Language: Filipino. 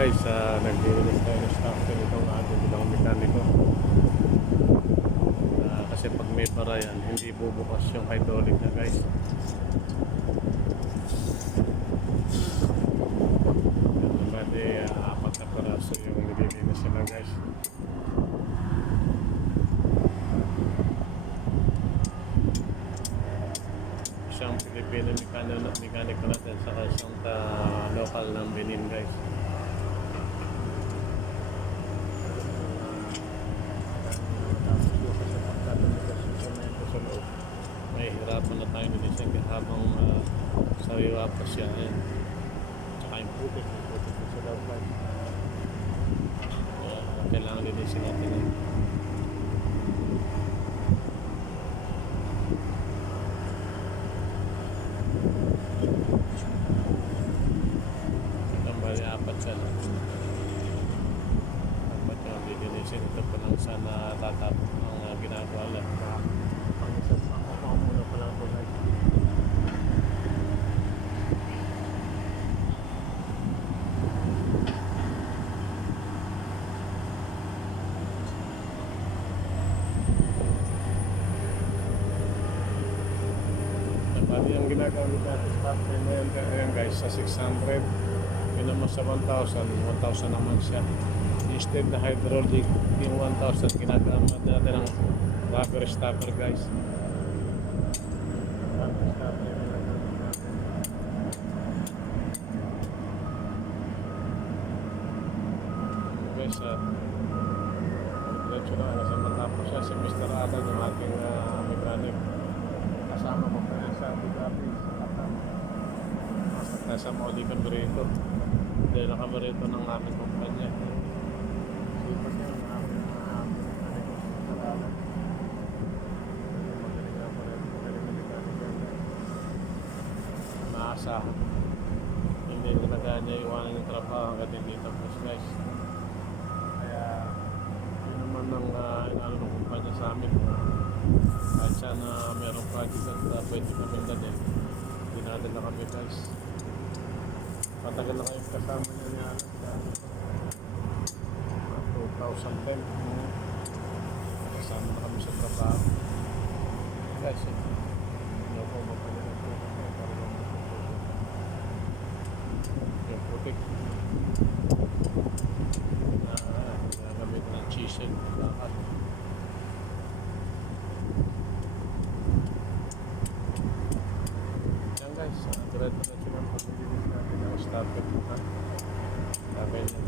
guys, naglilinis tayo ng stock itong ating bilang mekaniko. Kasi pag may para yan, hindi bubukas yung hydraulic na guys. Bali, apat na paraso yung nililinis nila guys. Isang Pilipino mekaniko natin saka isang local ng Benin guys. May hirapan na tayo nilisan habang sariwa pa siya. Ayan. Tsaka yung putik na sa loob guys. Kailangan lilisin natin yan. Bali apat siya na. Apat yung lilinisin. Ito pa lang sana tatapos ang ginagawa lang. Pang-isas ako muna pala ito guys. Bali ang ginagawa natin stop time na yan guys sa 600. Yun naman sa 1,000 naman siya. Instead na hydraulic yung 1,000 ginagamit natin ng rubber stopper guys. Rubber stopper guys, diretso na kasi matapos siya si Mr. Alan yung ating mechanic. Kasama ko pa rin sa Tigapi sa Katam. Nasa Maulican Barreto. Dahil nakabarito ng aming kumpanya. Sipas niya ang aming mechanic. Magaling na pa rin. Magaling na mechanic. Maasahan. Hindi talaga niya iwanan yung trabaho hanggang hindi tapos guys. Kaya yun naman ang inalo ng kumpanya sa amin. Kahit sana mayroong project at pwede kami dalhin. Dinadala na kami guys. Matagal na kayong kasama niya ni Alan sa 2010. Kasama na kami sa trabaho. Guys, hindi ako mapalitan po kasi para lang yung putik. Nagamit ng chisel. Lahat. Yan guys, diretso na silang paglilinis natin ng stopper. Sabi niya.